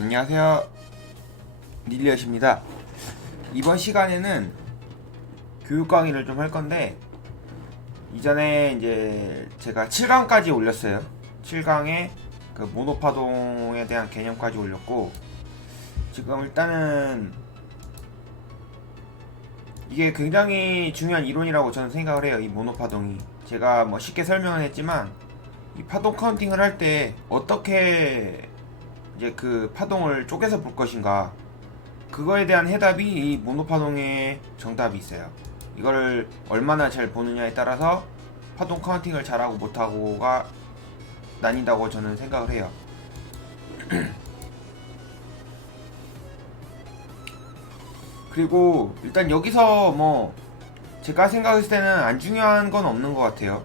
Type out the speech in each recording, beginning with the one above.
안녕하세요, 릴리엇입니다. 이번 시간에는 교육 강의를 좀 할 건데, 이전에 이제 제가 7강까지 올렸어요. 7강에 그 모노파동에 대한 개념까지 올렸고, 지금 일단은 이게 굉장히 중요한 이론이라고 저는 생각을 해요. 이 모노파동이 제가 뭐 쉽게 설명을 했지만, 이 파동 카운팅을 할 때 어떻게 이제 그 파동을 쪼개서 볼 것인가, 그거에 대한 해답이 이 모노파동의 정답이 있어요. 이거를 얼마나 잘 보느냐에 따라서 파동 카운팅을 잘하고 못하고가 나뉜다고 저는 생각을 해요. 그리고 일단 여기서 뭐 제가 생각했을 때는 안 중요한 건 없는 것 같아요.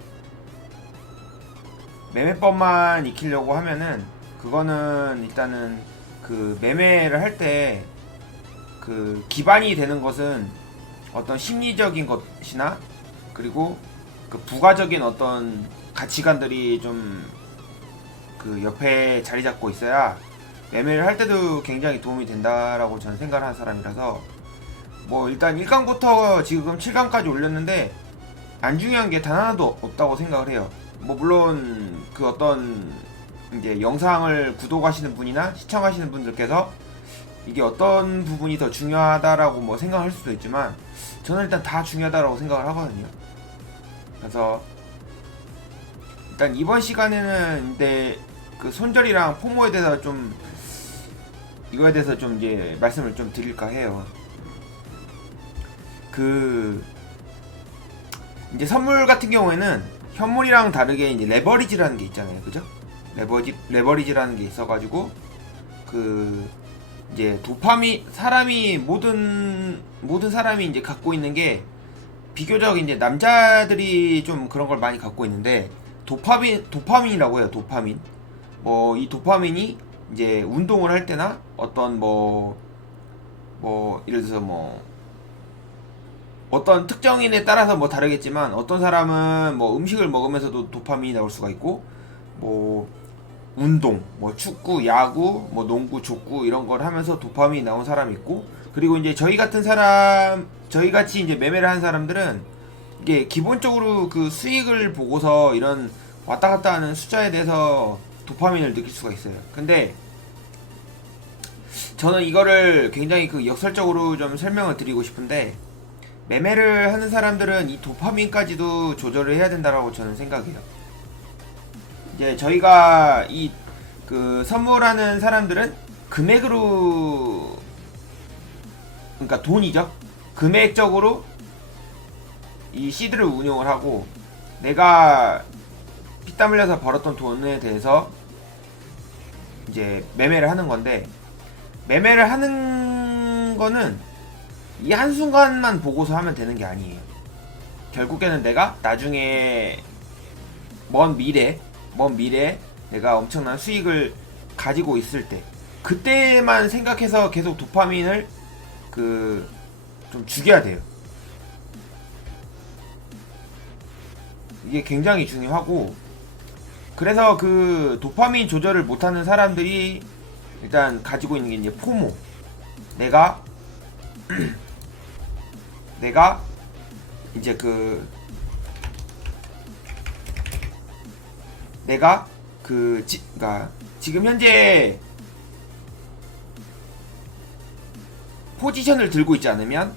매매법만 익히려고 하면은 그거는 일단은 그 매매를 할 때 그 기반이 되는 것은 어떤 심리적인 것이나, 그리고 그 부가적인 어떤 가치관들이 좀 그 옆에 자리 잡고 있어야 매매를 할 때도 굉장히 도움이 된다라고 저는 생각을 하는 사람이라서, 뭐 일단 1강부터 지금 7강까지 올렸는데 안 중요한 게 단 하나도 없다고 생각을 해요. 뭐 물론 그 어떤 이제 영상을 구독하시는 분이나 시청하시는 분들께서 이게 어떤 부분이 더 중요하다라고 뭐 생각할 수도 있지만, 저는 일단 다 중요하다라고 생각을 하거든요. 그래서 일단 이번 시간에는 근데 그 손절이랑 포모에 대해서 좀, 이거에 대해서 좀 이제 말씀을 좀 드릴까 해요. 그 이제 선물 같은 경우에는 현물이랑 다르게 이제 레버리지라는 게 있잖아요, 그죠? 레버리지라는 게 있어가지고, 그 이제 사람이 모든 사람이 이제 갖고 있는 게, 비교적 이제 남자들이 좀 그런 걸 많이 갖고 있는데, 도파민이라고 해요. 도파민. 뭐 이 도파민이 이제 운동을 할 때나 어떤 예를 들어서 뭐 어떤 특정인에 따라서 뭐 다르겠지만, 어떤 사람은 뭐 음식을 먹으면서도 도파민이 나올 수가 있고, 뭐 운동, 뭐 축구, 야구, 뭐 농구, 족구 이런 걸 하면서 도파민이 나온 사람이 있고, 그리고 이제 저희 같이 이제 매매를 하는 사람들은 이게 기본적으로 그 수익을 보고서 이런 왔다 갔다 하는 숫자에 대해서 도파민을 느낄 수가 있어요. 근데 저는 이거를 굉장히 그 역설적으로 좀 설명을 드리고 싶은데, 매매를 하는 사람들은 이 도파민까지도 조절을 해야 된다고 저는 생각해요. 이제 저희가 이 그 선물하는 사람들은 금액으로, 그러니까 돈이죠. 금액적으로 이 시드를 운용을 하고, 내가 피땀 흘려서 벌었던 돈에 대해서 이제 매매를 하는 건데, 매매를 하는 거는 이 한순간만 보고서 하면 되는 게 아니에요. 결국에는 내가 나중에 먼 미래 내가 엄청난 수익을 가지고 있을 때, 그때만 생각해서 계속 도파민을 그 좀 죽여야 돼요. 이게 굉장히 중요하고, 그래서 그 도파민 조절을 못하는 사람들이 일단 가지고 있는 게 이제 포모. 내가 이제 그러니까 지금 현재 포지션을 들고 있지 않으면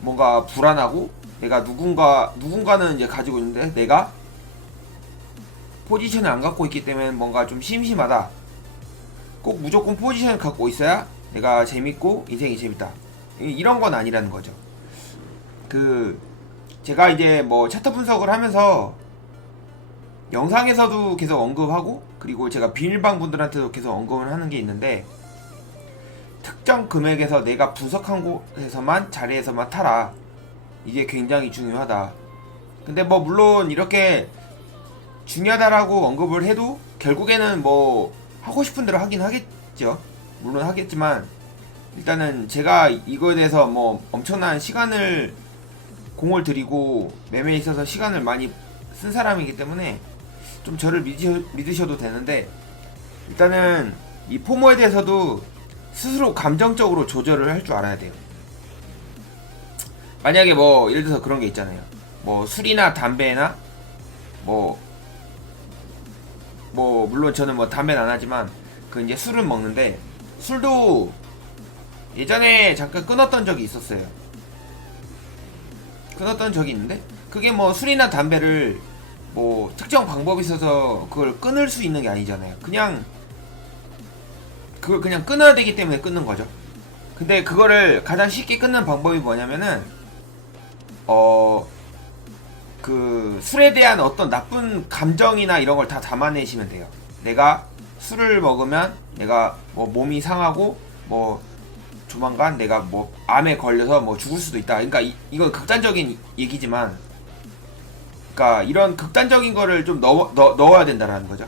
뭔가 불안하고, 내가 누군가는 이제 가지고 있는데 내가 포지션을 안 갖고 있기 때문에 뭔가 좀 심심하다. 꼭 무조건 포지션을 갖고 있어야 내가 재밌고 인생이 재밌다, 이런 건 아니라는 거죠. 그 제가 이제 뭐 차트 분석을 하면서 영상에서도 계속 언급하고, 그리고 제가 비밀방 분들한테도 계속 언급을 하는 게 있는데, 특정 금액에서 내가 분석한 곳에서만, 자리에서만 타라. 이게 굉장히 중요하다. 근데 뭐 물론 이렇게 중요하다라고 언급을 해도 결국에는 뭐 하고 싶은 대로 하긴 하겠죠. 물론 하겠지만, 일단은 제가 이거에 대해서 뭐 엄청난 공을 들이고 매매에 있어서 시간을 많이 쓴 사람이기 때문에 좀 저를 믿으셔도 되는데, 일단은 이 포모에 대해서도 스스로 감정적으로 조절을 할 줄 알아야 돼요. 만약에 뭐 예를 들어서 그런 게 있잖아요. 뭐 술이나 담배나 뭐 물론 저는 뭐 담배는 안 하지만 그 이제 술은 먹는데 술도 예전에 잠깐 끊었던 적이 있었어요. 끊었던 적이 있는데 그게 뭐 술이나 담배를 뭐 특정 방법이 있어서 그걸 끊을 수 있는 게 아니잖아요. 그냥 그걸 그냥 끊어야 되기 때문에 끊는 거죠. 근데 그거를 가장 쉽게 끊는 방법이 뭐냐면은 그 술에 대한 어떤 나쁜 감정이나 이런 걸 다 담아내시면 돼요. 내가 술을 먹으면 내가 뭐 몸이 상하고 뭐 조만간 내가 뭐 암에 걸려서 뭐 죽을 수도 있다. 그러니까 이건 극단적인 얘기지만, 그러니까 이런 극단적인 거를 좀 넣어야 된다라는 거죠.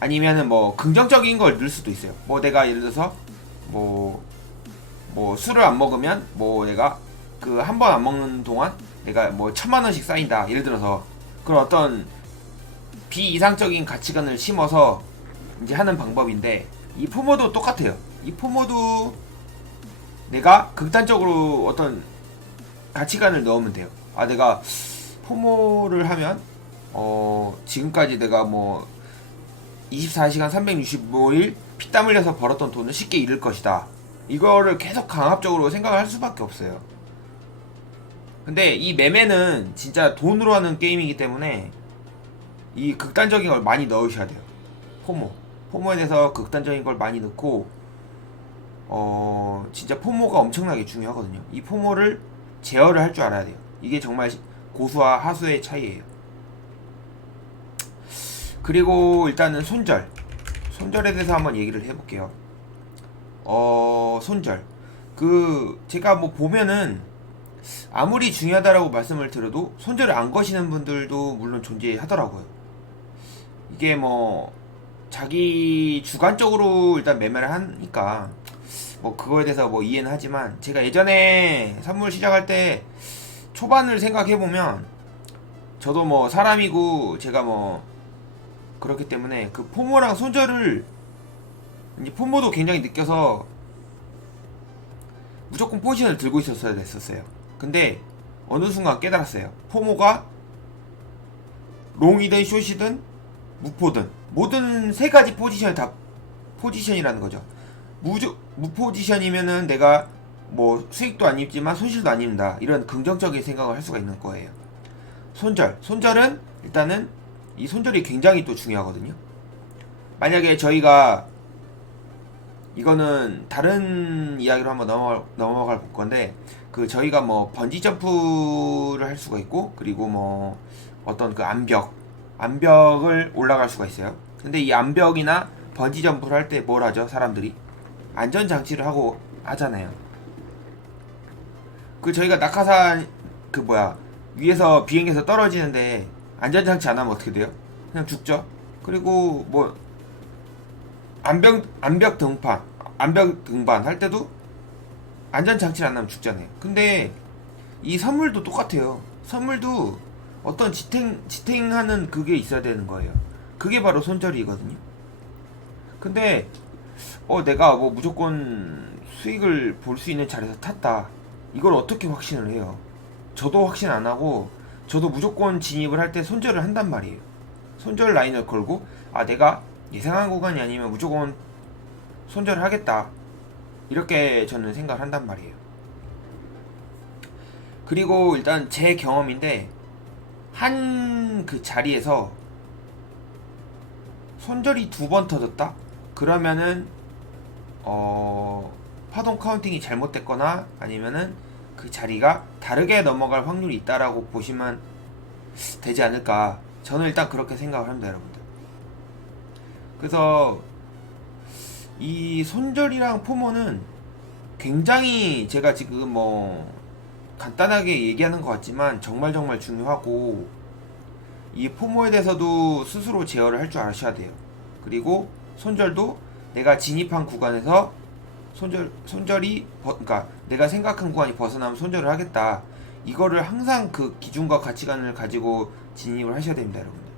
아니면은 뭐 긍정적인 걸 넣을 수도 있어요. 뭐 내가 예를 들어서 뭐 술을 안 먹으면 뭐 내가 그 한 번 안 먹는 동안 내가 뭐 1000만원씩 쌓인다. 예를 들어서 그런 어떤 비이상적인 가치관을 심어서 이제 하는 방법인데, 이 포모도 똑같아요. 이 포모도 내가 극단적으로 어떤 가치관을 넣으면 돼요. 아, 내가 포모를 하면 지금까지 내가 뭐 24시간 365일 피땀 흘려서 벌었던 돈을 쉽게 잃을 것이다. 이거를 계속 강압적으로 생각을 할 수밖에 없어요. 근데 이 매매는 진짜 돈으로 하는 게임이기 때문에 이 극단적인 걸 많이 넣으셔야 돼요. 포모에 대해서 극단적인 걸 많이 넣고, 진짜 포모가 엄청나게 중요하거든요. 이 포모를 제어를 할 줄 알아야 돼요. 이게 정말 고수와 하수의 차이예요. 그리고 일단은 손절에 대해서 한번 얘기를 해볼게요. 손절. 제가 뭐 보면은 아무리 중요하다라고 말씀을 드려도 손절을 안 거시는 분들도 물론 존재하더라고요. 이게 뭐 자기 주관적으로 일단 매매를 하니까 뭐 그거에 대해서 뭐 이해는 하지만, 제가 예전에 선물 시작할 때 초반을 생각해보면 저도 뭐 사람이고 제가 뭐 그렇기 때문에 그 포모랑 손절을 이제 포모도 굉장히 느껴서 무조건 포지션을 들고 있었어야 됐었어요. 근데 어느 순간 깨달았어요. 포모가 롱이든 숏이든 무포든 모든 세 가지 포지션이 다 포지션이라는 거죠. 무포지션이면은 내가 뭐 수익도 안 입지만 손실도 안 입는다, 이런 긍정적인 생각을 할 수가 있는 거예요. 손절은 일단은 이 손절이 굉장히 또 중요하거든요. 만약에 저희가 이거는 다른 이야기로 한번 넘어갈 볼 건데, 그 저희가 뭐 번지 점프를 할 수가 있고, 그리고 뭐 어떤 그 암벽을 올라갈 수가 있어요. 근데 이 암벽이나 번지 점프를 할 때 뭘 하죠? 사람들이 안전 장치를 하고 하잖아요. 그 저희가 낙하산 위에서 비행기에서 떨어지는데 안전 장치 안 하면 어떻게 돼요? 그냥 죽죠. 그리고 뭐 암벽 등반 할 때도 안전 장치를 안 하면 죽잖아요. 근데 이 선물도 똑같아요. 선물도 어떤 지탱하는 그게 있어야 되는 거예요. 그게 바로 손절이거든요. 근데 내가 뭐 무조건 수익을 볼 수 있는 자리에서 탔다, 이걸 어떻게 확신을 해요? 저도 확신 안 하고, 저도 무조건 진입을 할 때 손절을 한단 말이에요. 손절 라인을 걸고, 내가 예상한 구간이 아니면 무조건 손절을 하겠다, 이렇게 저는 생각을 한단 말이에요. 그리고 일단 제 경험인데, 한 그 자리에서 손절이 2번 터졌다? 그러면은 파동 카운팅이 잘못됐거나 아니면은 그 자리가 다르게 넘어갈 확률이 있다라고 보시면 되지 않을까, 저는 일단 그렇게 생각을 합니다, 여러분들. 그래서 이 손절이랑 포모는 굉장히, 제가 지금 뭐 간단하게 얘기하는 것 같지만 정말 중요하고, 이 포모에 대해서도 스스로 제어를 할 줄 아셔야 돼요. 그리고 손절도 내가 진입한 구간에서 손절이 그러니까 내가 생각한 구간이 벗어나면 손절을 하겠다, 이거를 항상 그 기준과 가치관을 가지고 진입을 하셔야 됩니다, 여러분들.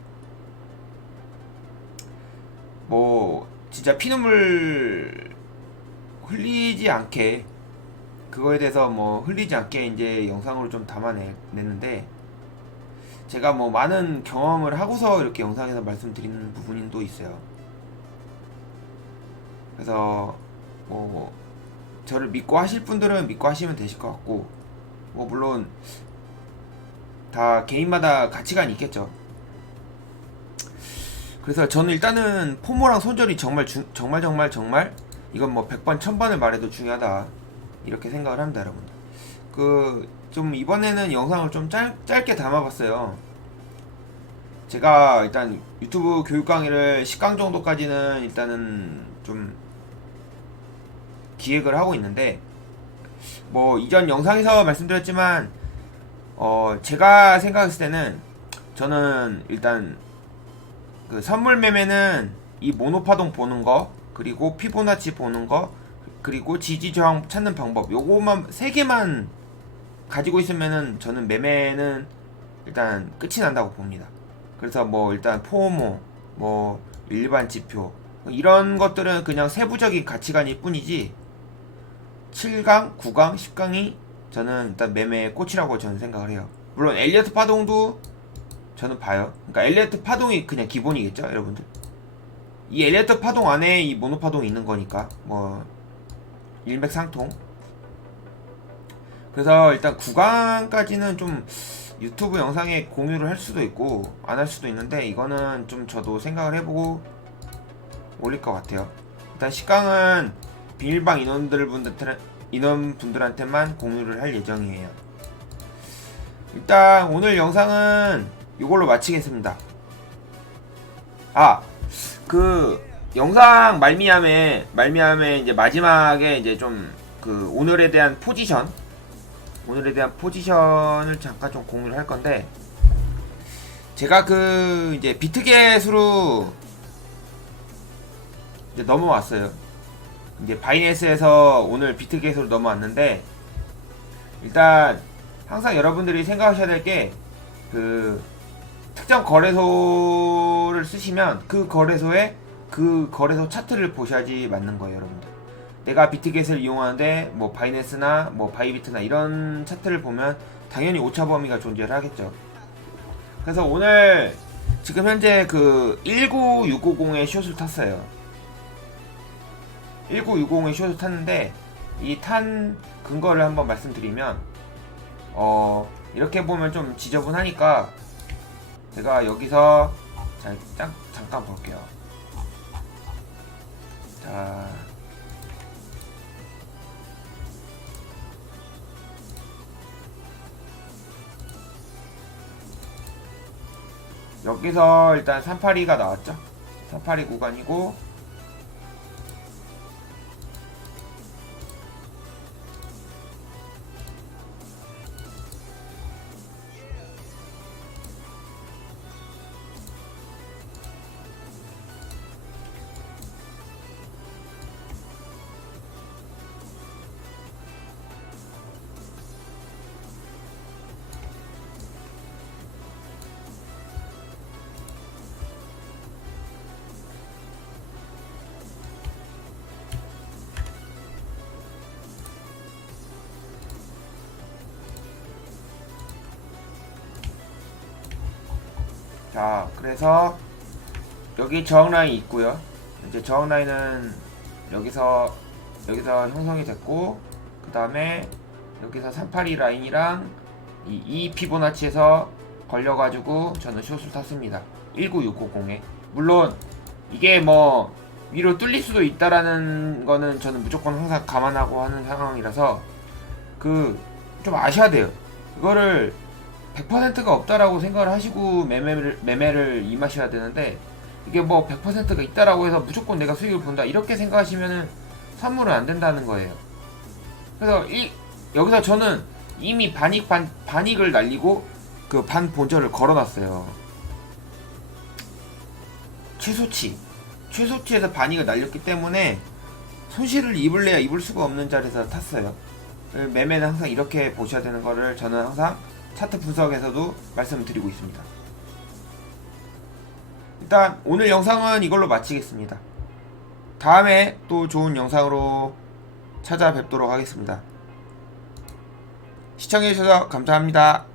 뭐 진짜 피눈물 흘리지 않게, 그거에 대해서 뭐 흘리지 않게 이제 영상으로 좀 담아냈는데, 제가 뭐 많은 경험을 하고서 이렇게 영상에서 말씀드리는 부분이 또 있어요. 그래서 뭐 저를 믿고 하실 분들은 믿고 하시면 되실 것 같고, 뭐 물론 다 개인마다 가치관이 있겠죠. 그래서 저는 일단은 포모랑 손절이 정말 이건 뭐 100번 1000번을 말해도 중요하다, 이렇게 생각을 합니다, 여러분들. 좀 이번에는 영상을 좀 짧게 담아봤어요. 제가 일단 유튜브 교육 강의를 10강 정도까지는 일단은 좀 기획을 하고 있는데, 뭐 이전 영상에서 말씀드렸지만 제가 생각했을 때는, 저는 일단 그 선물 매매는 이 모노파동 보는 거, 그리고 피보나치 보는 거, 그리고 지지 저항 찾는 방법, 요거만 3개만 가지고 있으면은 저는 매매는 일단 끝이 난다고 봅니다. 그래서 뭐 일단 포모, 뭐 일반 지표, 이런 것들은 그냥 세부적인 가치관일 뿐이지, 7강, 9강, 10강이 저는 일단 매매의 꽃이라고 저는 생각을 해요. 물론 엘리어트 파동도 저는 봐요. 그러니까 엘리어트 파동이 그냥 기본이겠죠, 여러분들. 이 엘리어트 파동 안에 이 모노 파동이 있는 거니까 뭐 일맥상통. 그래서 일단 9강까지는 좀 유튜브 영상에 공유를 할 수도 있고 안 할 수도 있는데, 이거는 좀 저도 생각을 해보고 올릴 것 같아요. 일단 10강은 비밀방 인원분들한테만 공유를 할 예정이에요. 일단 오늘 영상은 이걸로 마치겠습니다. 영상 말미암에 이제 마지막에 이제 좀 오늘에 대한 포지션을 잠깐 좀 공유를 할 건데, 제가 이제 비트겟으로 이제 넘어왔어요. 이제 바이낸스에서 오늘 비트겟으로 넘어왔는데, 일단 항상 여러분들이 생각하셔야 될 게, 특정 거래소를 쓰시면 그 거래소 차트를 보셔야지 맞는 거예요, 여러분들. 내가 비트겟을 이용하는데 뭐 바이낸스나 뭐 바이비트나 이런 차트를 보면 당연히 오차 범위가 존재를 하겠죠. 그래서 오늘 지금 현재 19650의 숏을 탔어요. 1960의 숏을 탔는데, 이 탄 근거를 한번 말씀드리면, 이렇게 보면 좀 지저분하니까 제가 여기서 잠깐 볼게요. 자, 여기서 일단 382가 나왔죠. 382 구간이고, 자, 그래서 여기 저항라인이 있고요. 이제 저항라인은 여기서 형성이 됐고, 그 다음에 여기서 382 라인이랑 이 피보나치에서 걸려가지고 저는 숏을 탔습니다. 19650에. 물론 이게 뭐 위로 뚫릴 수도 있다라는 거는 저는 무조건 항상 감안하고 하는 상황이라서 좀 아셔야 돼요. 이거를 100%가 없다라고 생각을 하시고 매매를 임하셔야 되는데, 이게 뭐 100%가 있다라고 해서 무조건 내가 수익을 본다 이렇게 생각하시면은 선물은 안 된다는 거예요. 그래서 여기서 저는 이미 반익을 날리고 반 본절을 걸어놨어요. 최소치에서 반익을 날렸기 때문에 손실을 입을래야 입을 수가 없는 자리에서 탔어요. 매매는 항상 이렇게 보셔야 되는 거를 저는 항상 차트 분석에서도 말씀드리고 있습니다. 일단 오늘 영상은 이걸로 마치겠습니다. 다음에 또 좋은 영상으로 찾아뵙도록 하겠습니다. 시청해주셔서 감사합니다.